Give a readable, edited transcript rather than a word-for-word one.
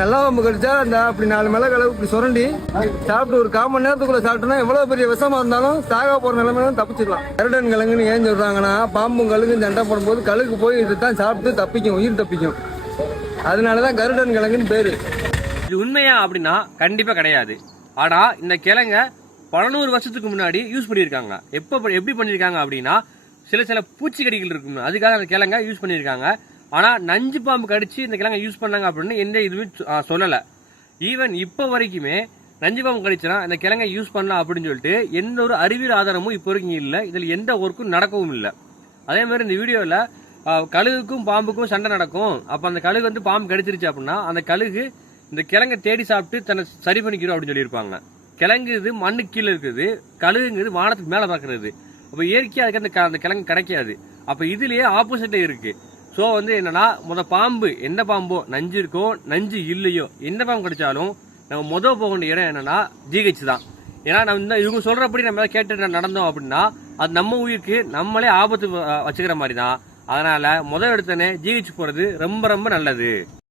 நல்லா பாம்பு கடிச்சா அந்த அப்படி 4 மிளகு அளவு இப்படி சுரண்டி சாப்பிட்டு ஒரு 1/4 மணி நேரத்துக்குள்ள சாப்பிட்டோம்னா எவ்வளவு பெரிய விஷமா இருந்தாலும் சாகா போற நிலைமையிலும் தப்பிச்சிடலாம். கருடன் கிழங்குன்னு ஏன் சொல்றாங்கன்னா பாம்பும் கழுகும் சண்டை போடும்போது கழுகு போய் இதுதான் சாப்பிட்டு தப்பிக்கும், உயிர் தப்பிக்கும். அதனாலதான் கருடன் கிழங்குன்னு பேரு. இது உண்மையா அப்படின்னா கண்டிப்பா கிடையாது. ஆனா இந்த கிழங்க பல 100 வருஷத்துக்கு முன்னாடி யூஸ் பண்ணியிருக்காங்க. எப்படி பண்ணியிருக்காங்க அப்படின்னா சில பூச்சிக்கடிகள் இருக்கும், அதுக்காக அந்த கிழங்க யூஸ் பண்ணியிருக்காங்க. ஆனா நஞ்சு பாம்பு கடிச்சு இந்த கிழங்க யூஸ் பண்ணாங்க அப்படின்னு எந்த இதுவுமே சொல்லல. ஈவன் இப்போ வரைக்குமே நஞ்சு பாம்பு கடிச்சுனா இந்த கிழங்க யூஸ் பண்ணலாம் அப்படின்னு சொல்லிட்டு எந்த ஒரு அறிவியல் ஆதாரமும் இப்போ வரைக்கும் இல்லை. இதுல எந்த ஒர்க்கும் நடக்கவும் இல்லை. அதே மாதிரி இந்த வீடியோல கழுகுக்கும் பாம்புக்கும் சண்டை நடக்கும். அப்ப அந்த கழுகு வந்து பாம்பு கடிச்சிருச்சு அப்படின்னா அந்த கழுகு இந்த கிழங்கை தேடி சாப்பிட்டு தன்னை சரி பண்ணிக்கிறோம் அப்படின்னு சொல்லியிருப்பாங்க. கிழங்கு இது மண்ணு கீழே இருக்குது, கழுகுங்கிறது வானத்துக்கு மேல பாக்குறது. அப்ப இயற்கையா அதுக்கு அந்த கிழங்கு கிடைக்காது. அப்ப இதுலயே ஆப்போசிட்டே இருக்கு. சோ வந்து என்னன்னா பாம்பு எந்த பாம்போ நஞ்சு இருக்கோ நஞ்சு இல்லையோ எந்த பாம்பு கிடைச்சாலும் நம்ம போக வேண்டிய இடம் என்னன்னா ஜிஹெச் தான். ஏன்னா நம்ம இவங்க சொல்றபடி நம்ம கேட்டு நடந்தோம் அப்படின்னா அது நம்ம உயிருக்கு நம்மளே ஆபத்து வச்சுக்கிற மாதிரி தான். அதனால எடுத்தனே ஜிஹெச் போறது ரொம்ப ரொம்ப நல்லது.